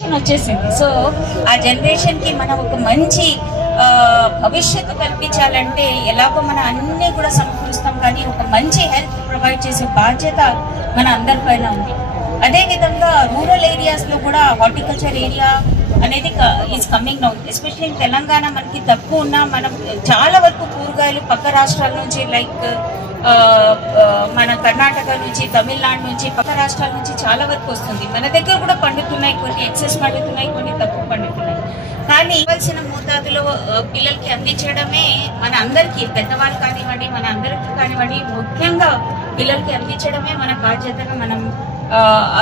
వచ్చేసింది. సో ఆ జనరేషన్ కి మనం ఒక మంచి భవిష్యత్తు కల్పించాలంటే ఎలాగో మనం అన్ని కూడా సమకూరుస్తాం, కానీ ఒక మంచి హెల్త్ ప్రొవైడ్ చేసే బాధ్యత మన అందరిపైన ఉంది. అదేవిధంగా రూరల్ ఏరియాస్ లో కూడా హార్టికల్చర్ ఏరియా అనేది is coming down. Especially Telangana మనకి తక్కువ ఉన్నా మనం చాలా వరకు కూరగాయలు పక్క రాష్ట్రాల నుంచి లైక్ మన కర్ణాటక నుంచి, తమిళనాడు నుంచి, పక్క రాష్ట్రాల నుంచి చాలా వరకు వస్తుంది. మన దగ్గర కూడా పండుతున్నాయి, కొన్ని ఎక్సెస్ పండుతున్నాయి, కొన్ని తక్కువ పండుతున్నాయి. కానీ ఇవ్వాల్సిన మోతాదులో పిల్లలకి అందించడమే మన అందరికీ, పెద్దవాళ్ళు కానివ్వండి, మన అందరికీ కానివ్వండి, ముఖ్యంగా పిల్లలకి అందించడమే మన బాధ్యతగా మనం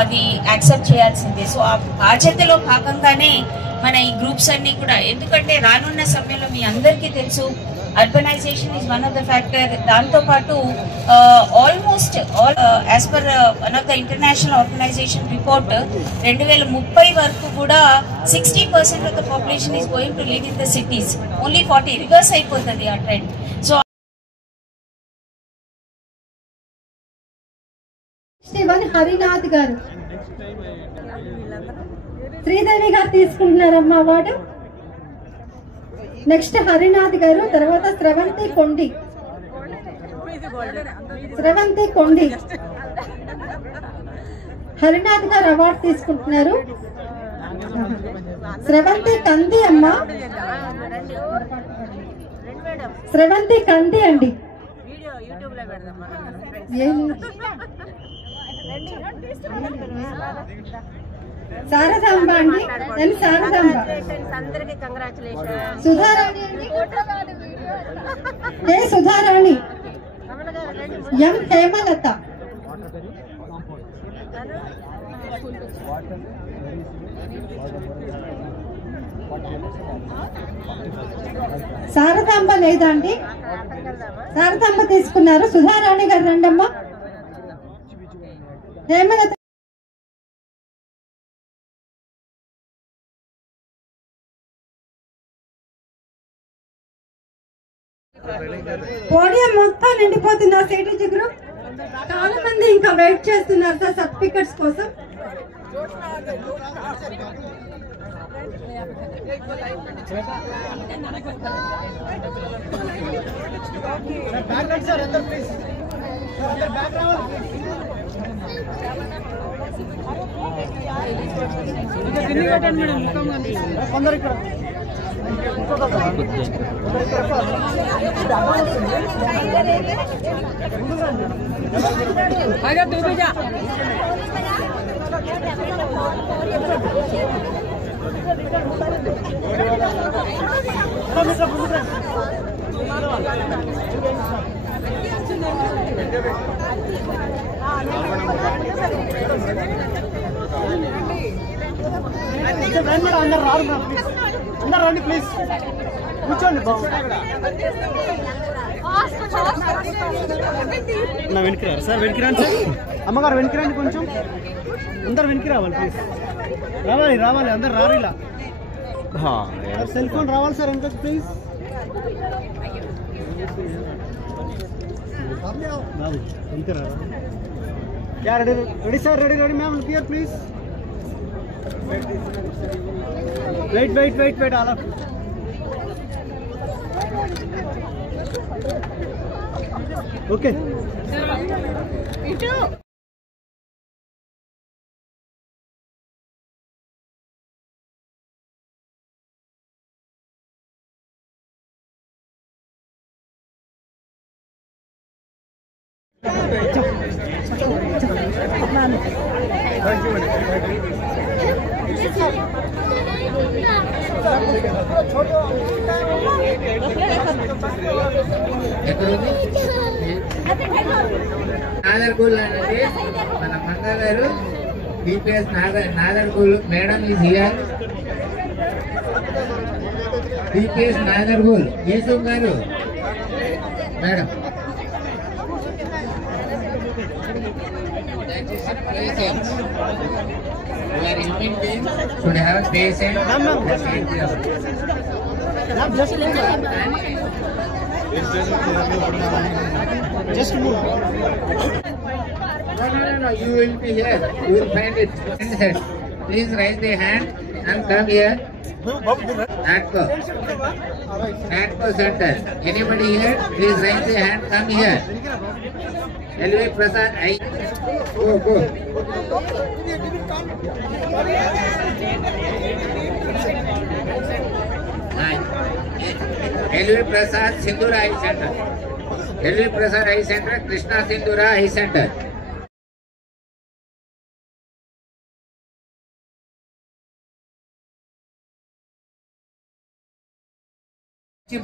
అది యాక్సెప్ట్ చేయాల్సిందే. సో ఆ బాధ్యతలో భాగంగానే మన ఈ గ్రూప్స్ అన్ని కూడా, ఎందుకంటే రానున్న సమయంలో మీ అందరికీ తెలుసు urbanization is one of the factor. దాంతో పాటు almost all as per one of the international organization report 2030 వరకు కూడా 60% of the population is going to live in the cities. Only 40 reverse అయిపోతుంది ఆ ట్రెండ్. సో హరినాథ్ గారు, శ్రీదేవి గారు తీసుకుంటున్నారమ్మా అవార్డు. నెక్స్ట్ హరినాథ్ గారు, తర్వాత స్రవంతి కొండి హరినాథ్ గారు అవార్డు తీసుకుంటున్నారు. స్రవంతి కంది అమ్మ, స్రవంతి కంది అండి. శారదాంబ అండి, నేను శారదాంబ. సుధారాణి అండి, ఏ సుధారాణి. ఎం హేమలత, శారదాంబ లేదా అండి? శారదాంబ తీసుకున్నారు. సుధారాణి గారు రండమ్మా. హేమలత పోడియం మొత్తం నిండిపోతుంది. ఆ సీటు జిగురు చాలా మంది ఇంకా వెయిట్ చేస్తున్నారు సార్ సర్టిఫికెట్స్ కోసం. అందరూ రండి ప్లీజ్, కూర్చోండి. వెనక్కి రారు సార్, వెనక్కి రండి సార్. అమ్మగారు వెనక్కి రండి కొంచెం, అందరు వెనక్కి రావాలి ప్లీజ్. రావాలి అందరు రారు. ఇలా సెల్ ఫోన్ రావాలి సార్ వెనక ప్లీజ్. బాబు వెనక్కి రారా. Ready sir, ready ma'am, look here please. Wait అలా. ఓకే నాదర్గోల్ అనేది మన Manga garu, DPS Nadergul madam is here. DPS Nadergul Yesu garu madam. We are human beings, should have patience. Just move. No, you will be here. You will find it. Please raise the hand. and come here. NATCO center. Anybody here? Please raise your hand. Come here. LV Prasad. Go. LV Prasad Sindhura Eye Center. LV Prasad Eye Center. Krishna Sindhura Eye Center.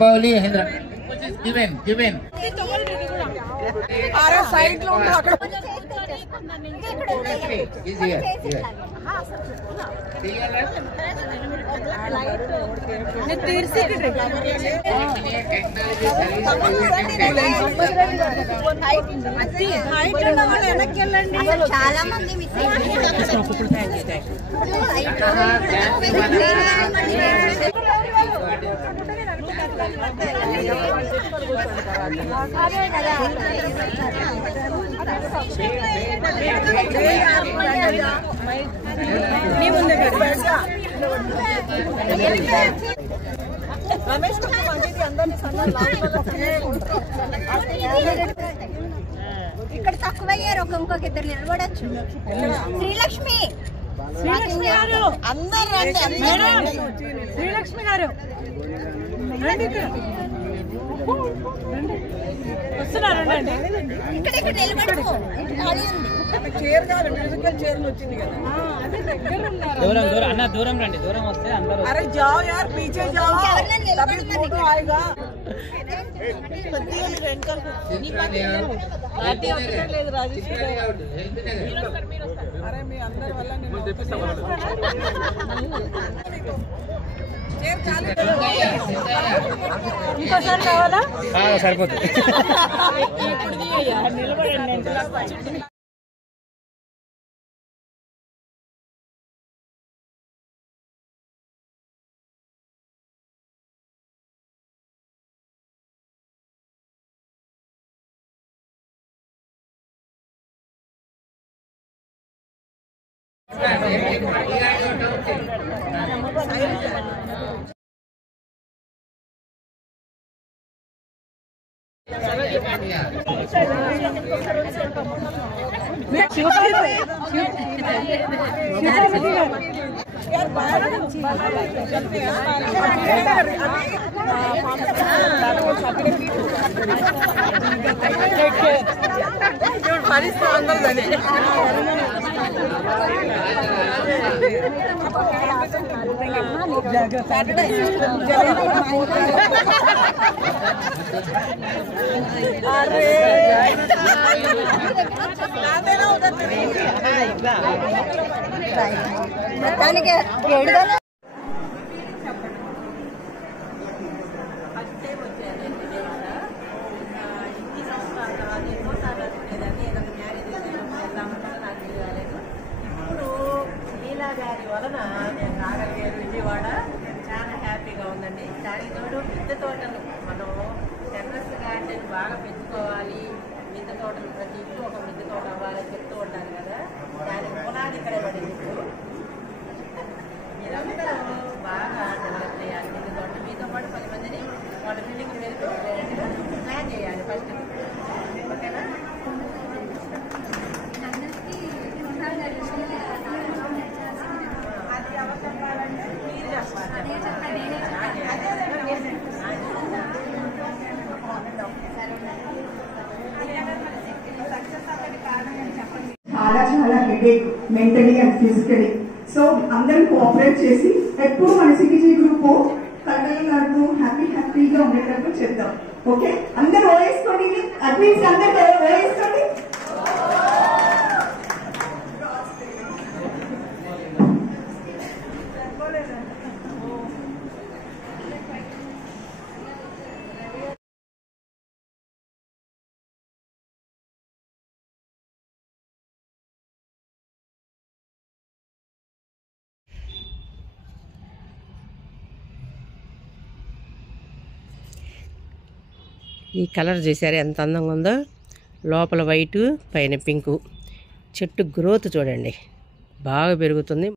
Bauli Hendra. Given. side lo Is here. చాలా మంది రమేష్ ఇక్కడ తక్కువయ్యారు ఇంకొక ఇద్దరు నిలబడచ్చు. శ్రీలక్ష్మి గారు అందరు రండి. శ్రీలక్ష్మి గారు వస్తున్నారు. ఇక్కడ నిలబడు. చైర్ కాదు, మ్యూజికల్ చైర్ వచ్చింది కదా. దూరం అన్న దూరం రండి. దూరం వస్తే అందరూ అరే జాओ यार पीछे जाओ. तभी फोटो आएगा. లేదు రాజేశ్వరి అరే మీ అందరి వల్ల ఇంకోసారి కావాలా? సరిపోతుంది. నిలబడండి. విజయవాడ చాలా హ్యాపీగా ఉందండి. దానికి తోడు మిద్దె తోటలు మనం టెర్రస్ గార్డెన్ బాగా పెంచుకోవాలి. మిద్దె తోటలు ప్రతి ఇంట్లో ఒక మిద్దె తోట అవ్వాలని చెప్తూ ఉంటారు కదా. దానికి పునాది ఇక్కడే పడింది. మీరందరూ బాగా డెవలప్ చేయాలి మిద్దె తోట. మీతో పాటు 10 మందిని వాళ్ళ బిల్డింగ్ మీద ప్లాన్ చేయాలి ఫస్ట్. ఓకేనా? అది అవసరం కావాలంటే మీరు చెప్పాలి. చాలా headache mentally and physically. So అందరం కోఆపరేట్ చేసి ఎప్పుడు మన సిటీజీ గ్రూప్ కలగలలాడుతూ హ్యాపీగా ఉండేటట్టు చేద్దాం. ఓకే, అందరు ఓవేసుకోండి. అడ్మిన్స్ అందరు ఓవేసుకోండి. ఈ కలర్ చూసారు ఎంత అందంగా ఉందో. లోపల వైటు పైన పింకు. చెట్టు గ్రోత్ చూడండి బాగా పెరుగుతుంది.